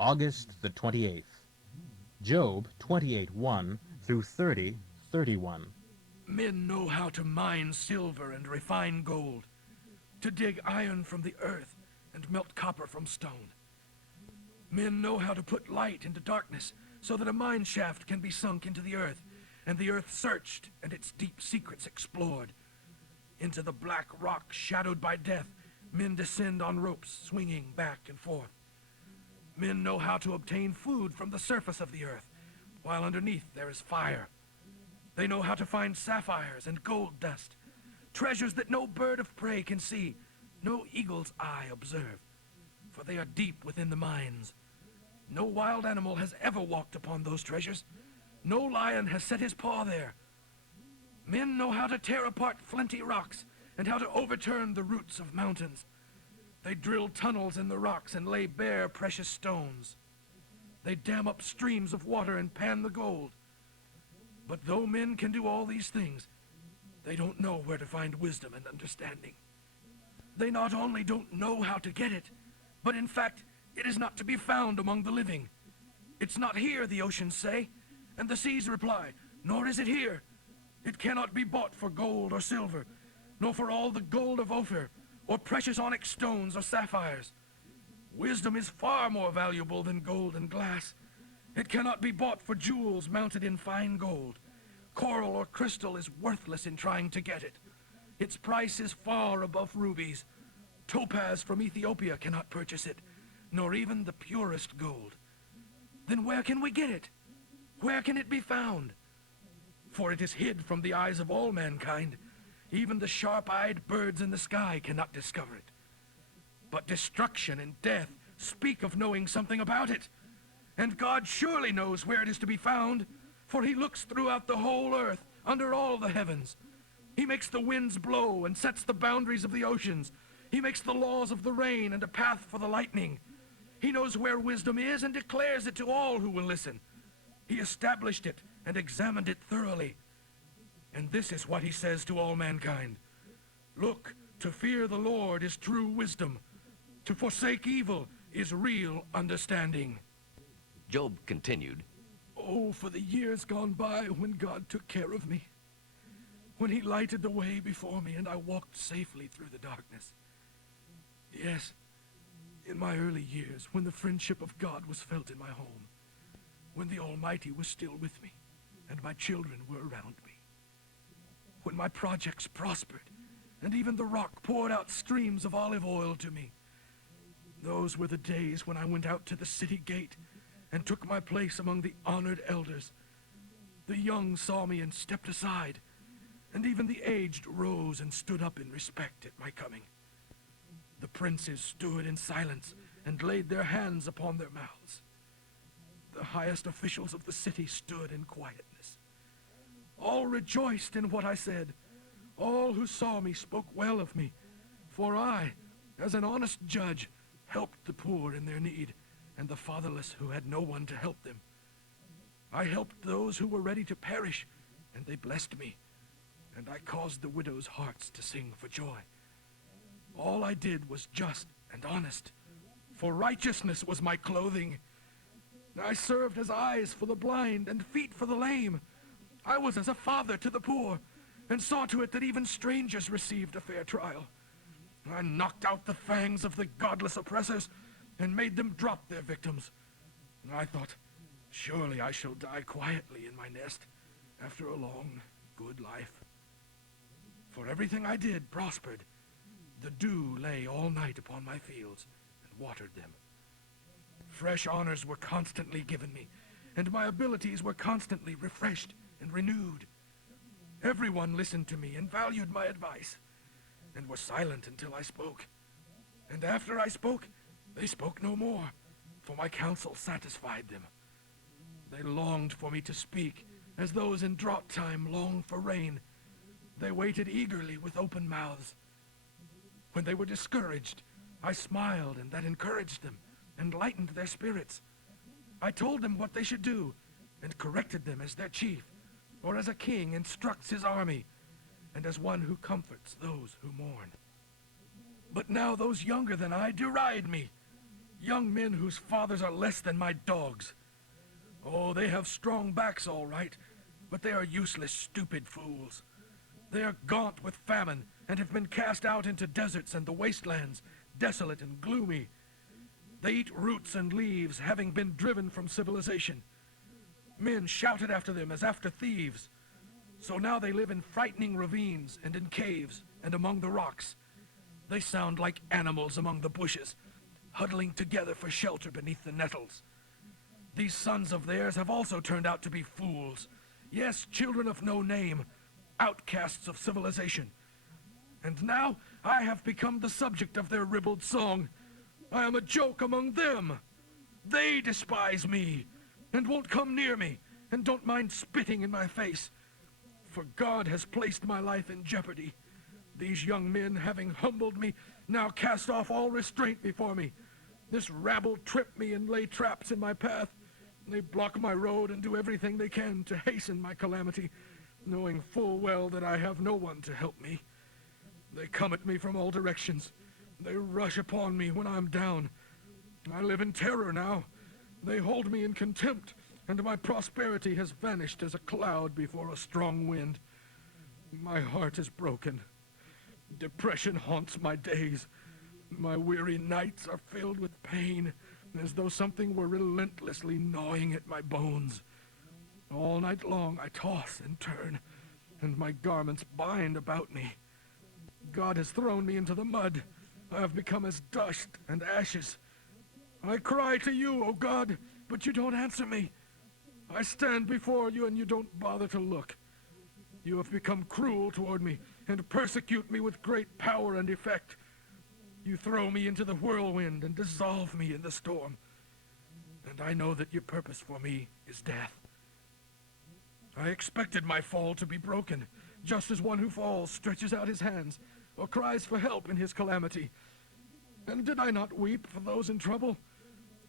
August the 28th. Job 28:1 through 30:31. Men know how to mine silver and refine gold, to dig iron from the earth and melt copper from stone. Men know how to put light into darkness so that a mine shaft can be sunk into the earth and the earth searched and its deep secrets explored. Into the black rock shadowed by death, men descend on ropes swinging back and forth. Men know how to obtain food from the surface of the earth, while underneath there is fire. They know how to find sapphires and gold dust, treasures that no bird of prey can see, no eagle's eye observe, for they are deep within the mines. No wild animal has ever walked upon those treasures. No lion has set his paw there. Men know how to tear apart flinty rocks and how to overturn the roots of mountains. They drill tunnels in the rocks and lay bare precious stones. They dam up streams of water and pan the gold. But though men can do all these things, they don't know where to find wisdom and understanding. They not only don't know how to get it, but in fact, it is not to be found among the living. It's not here, the oceans say, and the seas reply, nor is it here. It cannot be bought for gold or silver, nor for all the gold of Ophir, or precious onyx stones or sapphires. Wisdom is far more valuable than gold and glass. It cannot be bought for jewels mounted in fine gold. Coral or crystal is worthless in trying to get it. Its price is far above rubies. Topaz from Ethiopia cannot purchase it, nor even the purest gold. Then where can we get it? Where can it be found? For it is hid from the eyes of all mankind. Even the sharp-eyed birds in the sky cannot discover it. But destruction and death speak of knowing something about it. And God surely knows where it is to be found, for he looks throughout the whole earth, under all the heavens. He makes the winds blow and sets the boundaries of the oceans. He makes the laws of the rain and a path for the lightning. He knows where wisdom is and declares it to all who will listen. He established it and examined it thoroughly. And this is what he says to all mankind. Look, to fear the Lord is true wisdom. To forsake evil is real understanding. Job continued, Oh, for the years gone by when God took care of me. When he lighted the way before me and I walked safely through the darkness. Yes, in my early years, when the friendship of God was felt in my home, when the Almighty was still with me and my children were around me, when my projects prospered and even the rock poured out streams of olive oil to me. Those were the days when I went out to the city gate and took my place among the honored elders. The young saw me and stepped aside, and even the aged rose and stood up in respect at my coming. The princes stood in silence and laid their hands upon their mouths. The highest officials of the city stood in quietness. All rejoiced in what I said. All who saw me spoke well of me, for I, as an honest judge, helped the poor in their need and the fatherless who had no one to help them. I helped those who were ready to perish, and they blessed me, and I caused the widows' hearts to sing for joy. All I did was just and honest, for righteousness was my clothing. I served as eyes for the blind and feet for the lame. I was as a father to the poor, and saw to it that even strangers received a fair trial. I knocked out the fangs of the godless oppressors and made them drop their victims. I thought, surely I shall die quietly in my nest after a long, good life. For everything I did prospered. The dew lay all night upon my fields and watered them. Fresh honors were constantly given me, and my abilities were constantly refreshed and renewed. Everyone listened to me and valued my advice, and were silent until I spoke. And after I spoke, they spoke no more, for my counsel satisfied them. They longed for me to speak, as those in drought time long for rain. They waited eagerly with open mouths. When they were discouraged, I smiled, and that encouraged them and lightened their spirits. I told them what they should do, and corrected them as their chief, or as a king instructs his army, and as one who comforts those who mourn. But now those younger than I deride me. Young men whose fathers are less than my dogs. Oh, they have strong backs, all right, but they are useless, stupid fools. They are gaunt with famine, and have been cast out into deserts and the wastelands, desolate and gloomy. They eat roots and leaves, having been driven from civilization. Men shouted after them as after thieves. So now they live in frightening ravines and in caves and among the rocks. They sound like animals among the bushes, huddling together for shelter beneath the nettles. These sons of theirs have also turned out to be fools. Yes, children of no name, outcasts of civilization. And now I have become the subject of their ribald song. I am a joke among them. They despise me, and won't come near me, and don't mind spitting in my face. For God has placed my life in jeopardy. These young men, having humbled me, now cast off all restraint before me. This rabble trip me and lay traps in my path. They block my road and do everything they can to hasten my calamity, knowing full well that I have no one to help me. They come at me from all directions. They rush upon me when I'm down. I live in terror now. They hold me in contempt, and my prosperity has vanished as a cloud before a strong wind. My heart is broken. Depression haunts my days. My weary nights are filled with pain, as though something were relentlessly gnawing at my bones. All night long I toss and turn, and my garments bind about me. God has thrown me into the mud. I have become as dust and ashes. I cry to you, O God, but you don't answer me. I stand before you and you don't bother to look. You have become cruel toward me and persecute me with great power and effect. You throw me into the whirlwind and dissolve me in the storm. And I know that your purpose for me is death. I expected my fall to be broken, just as one who falls stretches out his hands or cries for help in his calamity. And did I not weep for those in trouble?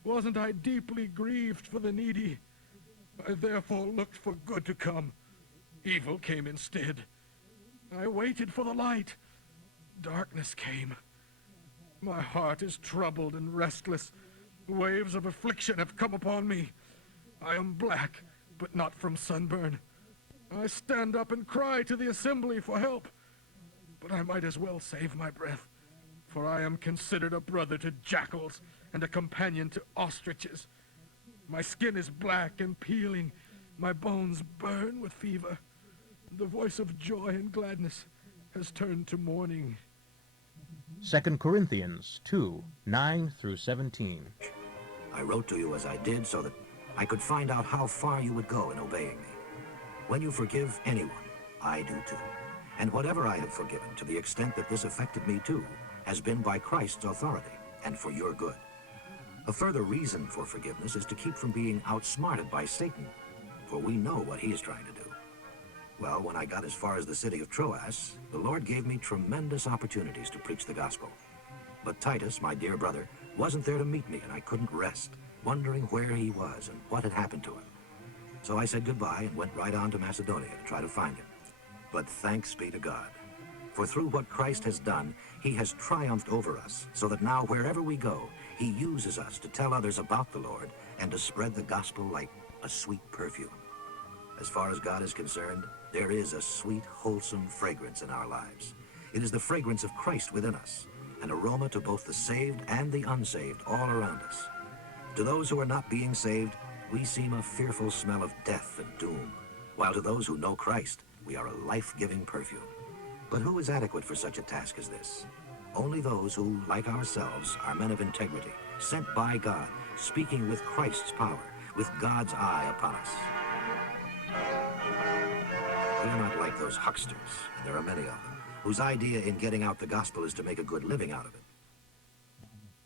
Wasn't I deeply grieved for the needy? I therefore looked for good to come. Evil came instead. I waited for the light. Darkness came. My heart is troubled and restless. Waves of affliction have come upon me. I am black, but not from sunburn. I stand up and cry to the assembly for help. But I might as well save my breath, for I am considered a brother to jackals and a companion to ostriches. My skin is black and peeling. My bones burn with fever. The voice of joy and gladness has turned to mourning. 2 Corinthians 2, 9 through 17. I wrote to you as I did so that I could find out how far you would go in obeying me. When you forgive anyone, I do too. And whatever I have forgiven, to the extent that this affected me too, has been by Christ's authority and for your good. A further reason for forgiveness is to keep from being outsmarted by Satan, for we know what he is trying to do. Well, when I got as far as the city of Troas, the Lord gave me tremendous opportunities to preach the gospel. But Titus, my dear brother, wasn't there to meet me, and I couldn't rest, wondering where he was and what had happened to him. So I said goodbye and went right on to Macedonia to try to find him. But thanks be to God, for through what Christ has done, he has triumphed over us, so that now wherever we go, he uses us to tell others about the Lord and to spread the gospel like a sweet perfume. As far as God is concerned, there is a sweet, wholesome fragrance in our lives. It is the fragrance of Christ within us, an aroma to both the saved and the unsaved all around us. To those who are not being saved, we seem a fearful smell of death and doom, while to those who know Christ, we are a life-giving perfume. But who is adequate for such a task as this? Only those who, like ourselves, are men of integrity, sent by God, speaking with Christ's power, with God's eye upon us. We are not like those hucksters, and there are many of them, whose idea in getting out the gospel is to make a good living out of it.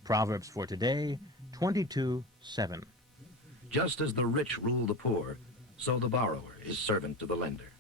Proverbs for today, 22:7. Just as the rich rule the poor, so the borrower is servant to the lender.